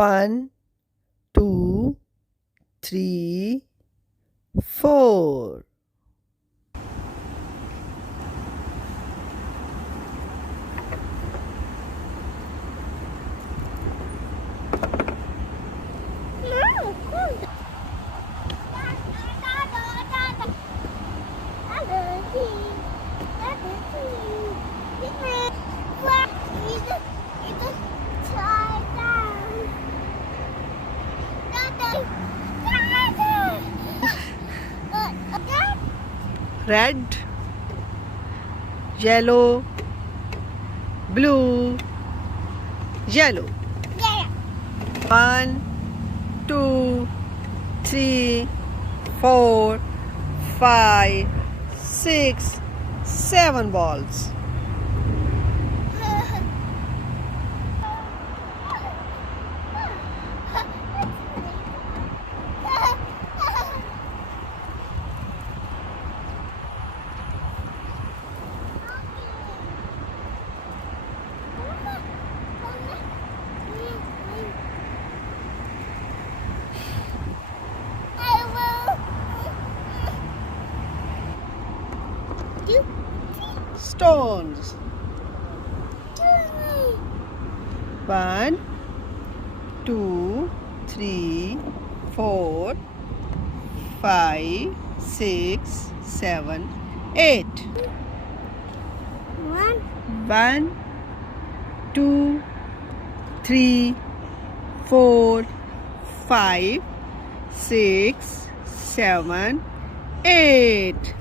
One, two, three, four. Red, yellow, blue, yellow. One, two, three, four, five, 6, 7 balls. Stones. 1, 2, 3, 4, 5, 6, 7, 8. 1, 2, 3, 4, 5, 6, 7, 8.